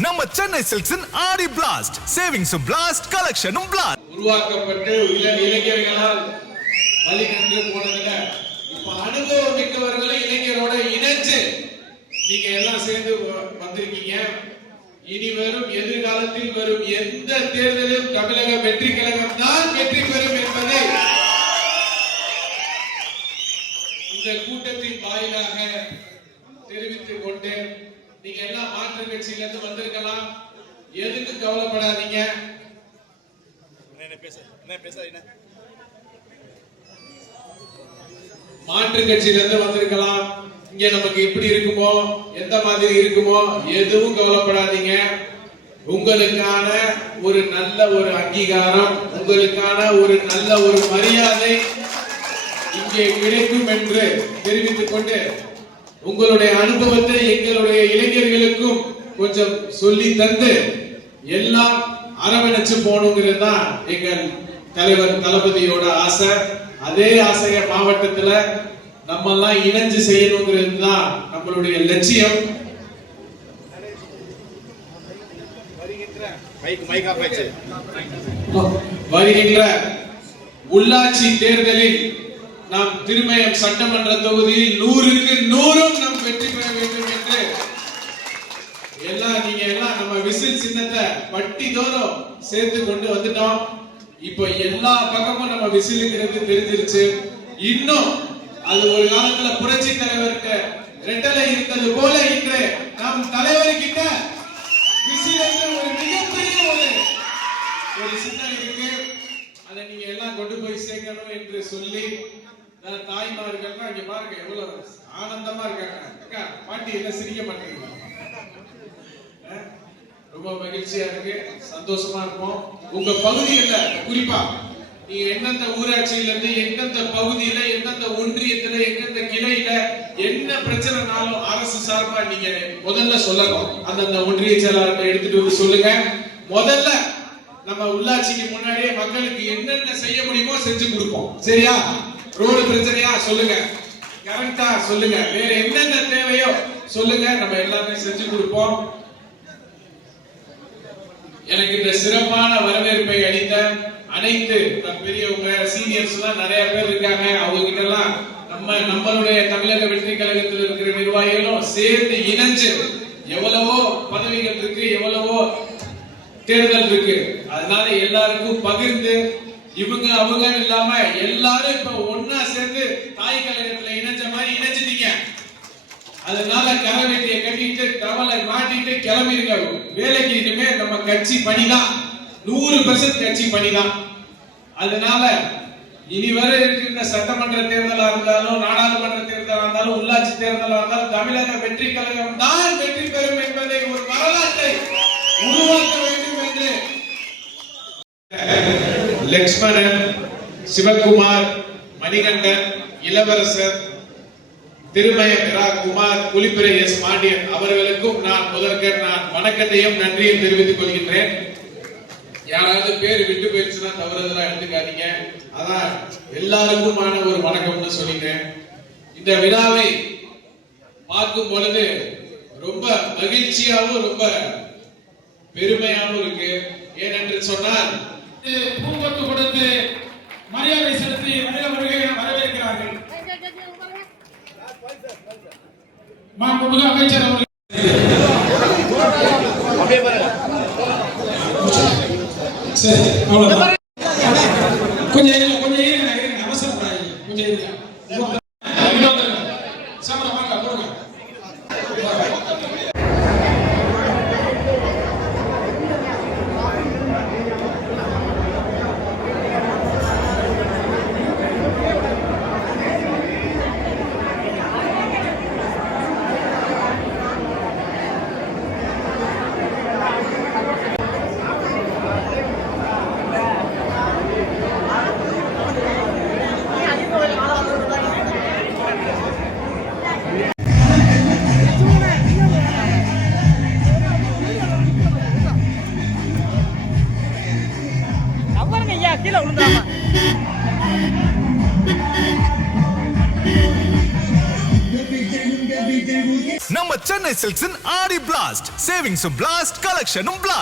நம்ம சென்னை சில்க்ஸின் ஆடி blast savings blast கலெக்ஷனும் blast உருவாக்கப்பட்டு இளைஞர்களால் வழிகண்டு போனதுல இப்ப அனுபவம் மிக்கவர்களை இளைஞரோட இணைச்சு நீங்க எல்லாம் சேர்ந்து வந்திருக்கீங்க. இனி வரும் எதிர்காலத்தில் வரும் எந்த தேர்தலிலும் தமிழக வெற்றி கழகம் தான் வெற்றி பெறும் என்பதை இந்த கூட்டத்தின் வாயிலாக தெரிவித்துக் கொண்டு நீங்க எல்லாம் மாற்று கட்சியில இருந்து வந்திருக்கலாம், எதுக்கு கவலைப்படாதீங்க. மாற்று கட்சியில இருந்து வந்திருக்கலாம், இங்க நமக்கு எப்படி இருக்குமோ எந்த மாதிரி இருக்குமோ எதுவும் கவலைப்படாதீங்க. உங்களுக்கான ஒரு நல்ல ஒரு அங்கீகாரம், உங்களுக்கான ஒரு நல்ல ஒரு மரியாதை இங்கே கிடைக்கும் என்று தெரிவித்துக் கொண்டு உங்களுடைய அனுபவத்தை எங்களுடைய இளைஞர்களுக்கும் கொஞ்சம் சொல்லி தந்து எல்லாம் அரவணைச்சு போகணுங்கிறது தான் எங்கள் தலைவர் தளபதியோட ஆசை. அதே ஆசைய மாவட்டத்துல நம்ம எல்லாம் இணைஞ்சு செய்யணுங்கிறது தான் நம்மளுடைய லட்சியம். வருகின்ற உள்ளாட்சி தேர்தலில் நாம் திருமயம் சட்டமன்ற தொகுதியில் 100க்கு 100 நாம் வெற்றி பெற வேண்டும் என்று நீங்க எல்லாம் நம்ம விசில் சின்னத்தை பட்டி தோறும் சேர்த்து கொண்டு வந்துட்டோம். இப்போ எல்லா பக்கமும் நம்ம விசிலுங்கிறது தெரிஞ்சிருச்சு. இன்னும் அது ஒரு காலத்துல புரட்சி தலைவருக்கு ரெட்டலை இருந்தது போல இன்று நம் தலைவர்கிட்ட விசில் ஒரு மிகப்பெரிய ஒரு சின்னம் இருக்கு. அதை நீங்க எல்லாம் கொண்டு போய் சேர்க்கணும் என்று சொல்லி தாய்மார்கள்லாம் இங்க பாருங்க எவ்வளவு ஆனந்தமா இருக்காங்க. பாட்டி எல்லாம் சிரிக்க மாட்டேங்கிறாங்க, ரொம்ப மகிழ்ச்சியா இருக்கு, சந்தோஷமா இருக்கும். உங்க பகுதியில குறிப்பா நீங்க எந்தெந்த ஊராட்சியில இருந்து எந்தெந்த பகுதியில எந்தெந்த ஒன்றியத்துல எந்தெந்த கிளையில என்ன பிரச்சனைனாலும் அரசு சார்பா நீங்க முதல்ல சொல்லணும். அந்தந்த ஒன்றிய செயலாளர்கிட்ட எடுத்துட்டு வந்து சொல்லுங்க. முதல்ல நம்ம உள்ளாட்சிக்கு முன்னாடியே மக்களுக்கு என்னென்ன செய்ய முடியுமோ செஞ்சு கொடுப்போம். சரியா? ரோடு பிரச்சனையா சொல்லுங்க, கரெக்டா சொல்லுங்க, வேற என்னென்ன தேவையோ சொல்லுங்க, நம்ம எல்லாமே செஞ்சு கொடுப்போம். எனக்கு இந்த சிறப்பான வரவேற்பை அளித்த அனைத்து பெரியவங்க சீனியர்ஸ் எல்லாம் நிறைய பேர் இருக்காங்க. அவங்க கிட்ட எல்லாம் நம்மளுடைய தமிழக வெற்றி கழகத்தில் இருக்கிற நிர்வாகிகளும் சேர்ந்து இணைஞ்சு எவ்வளவோ பதவிகள் இருக்கு, எவ்வளவோ தேர்தல் இருக்கு, அதனால எல்லாருக்கும் பகிர்ந்து இவங்க அவங்க இல்லாம எல்லாரும் இப்ப ஒன்னா சேர்ந்து தாய் கழகத்துல இணைஞ்ச மாதிரி இணைஞ்சிட்டீங்க. அதனால கரவேட்டியை கட்டிட்டு டவலை மாட்டிட்டு கிளம்பிருங்க வேலைக்கு. இனிமே நம்ம கட்சி பணிதான், 100% கட்சி பணிதான். அதனால இனி வர இருக்கின்ற சட்டமன்ற தேர்தலா இருந்தாலும் நாடாளுமன்ற தேர்தலா இருந்தாலும் உள்ளாட்சி தேர்தலா இருந்தாலும் தமிழக வெற்றி கழகம் தான் வெற்றி பெறும் என்பதை ஒரு வரலாற்றை உருவாக்க வேண்டும் என்று லட்சுமணன், சிவகுமார், மணிகண்டன், இளவரசர், திருமயம் குமார், குளிப்பிரை எஸ் பாண்டியன் அவர்களுக்கும் நான் நான் வணக்கத்தையும் நன்றியும் தெரிவித்துக் கொள்கின்றேன். யாராவது பேர் விட்டு போயிடுச்சுன்னா தவறுதலா எடுத்துக்காதீங்க. அதான் எல்லாருக்குமான ஒரு வணக்கம்னு சொல்லிட்டேன். இந்த விழாவை பார்க்கும் பொழுது ரொம்ப மகிழ்ச்சியாகவும் ரொம்ப பெருமையாகவும் இருக்கு. ஏனென்று சொன்னால் பூங்கொத்து கொடுத்து மரியாதை செலுத்தி வரவேற்கிறார்கள் மாண்புமிகு அமைச்சர் அவர்கள். சரி, அவ்வளவுதான். கொஞ்சம் அவசரப்படாதீங்க, கொஞ்சம் சமரம் வாங்க போங்க. கீழே விழுந்தாமா நம்ம நம்ம சென்னை சில்க்ஸின் ஆடி பிளாஸ்ட் சேவிங்ஸும் பிளாஸ்ட் கலெக்ஷனும் பிளாஸ்ட்